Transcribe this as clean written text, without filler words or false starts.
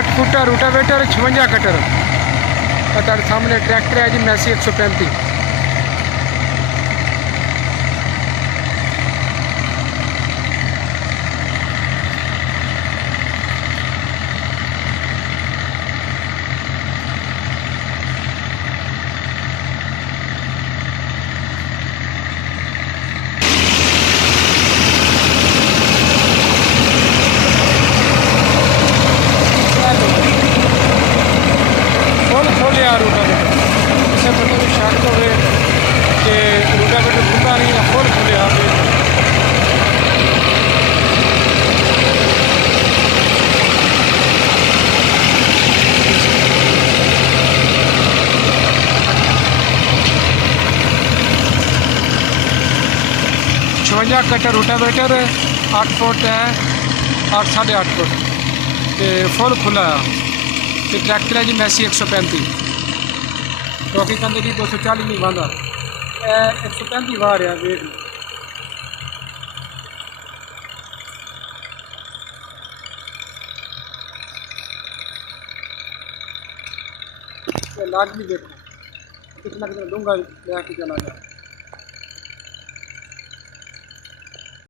8 foot rotavator 56 cutter. और सामने tractor है जी मैसी 135। रूटावेटर इसे बंदे को शक हो कि रूटावेटर खुला नहीं है, फुल खुले आप 56 कटर रूटावेटर 8 फुट है 8 8.5 फुट तो फुल खुला तो ट्रैक्टर है जी मैसी 135। बाकी कहते जी 240 नहीं बंदा 135 वाह रहा वेट लाग भी देखो कितना कितना डूंगा लेके चला जाए।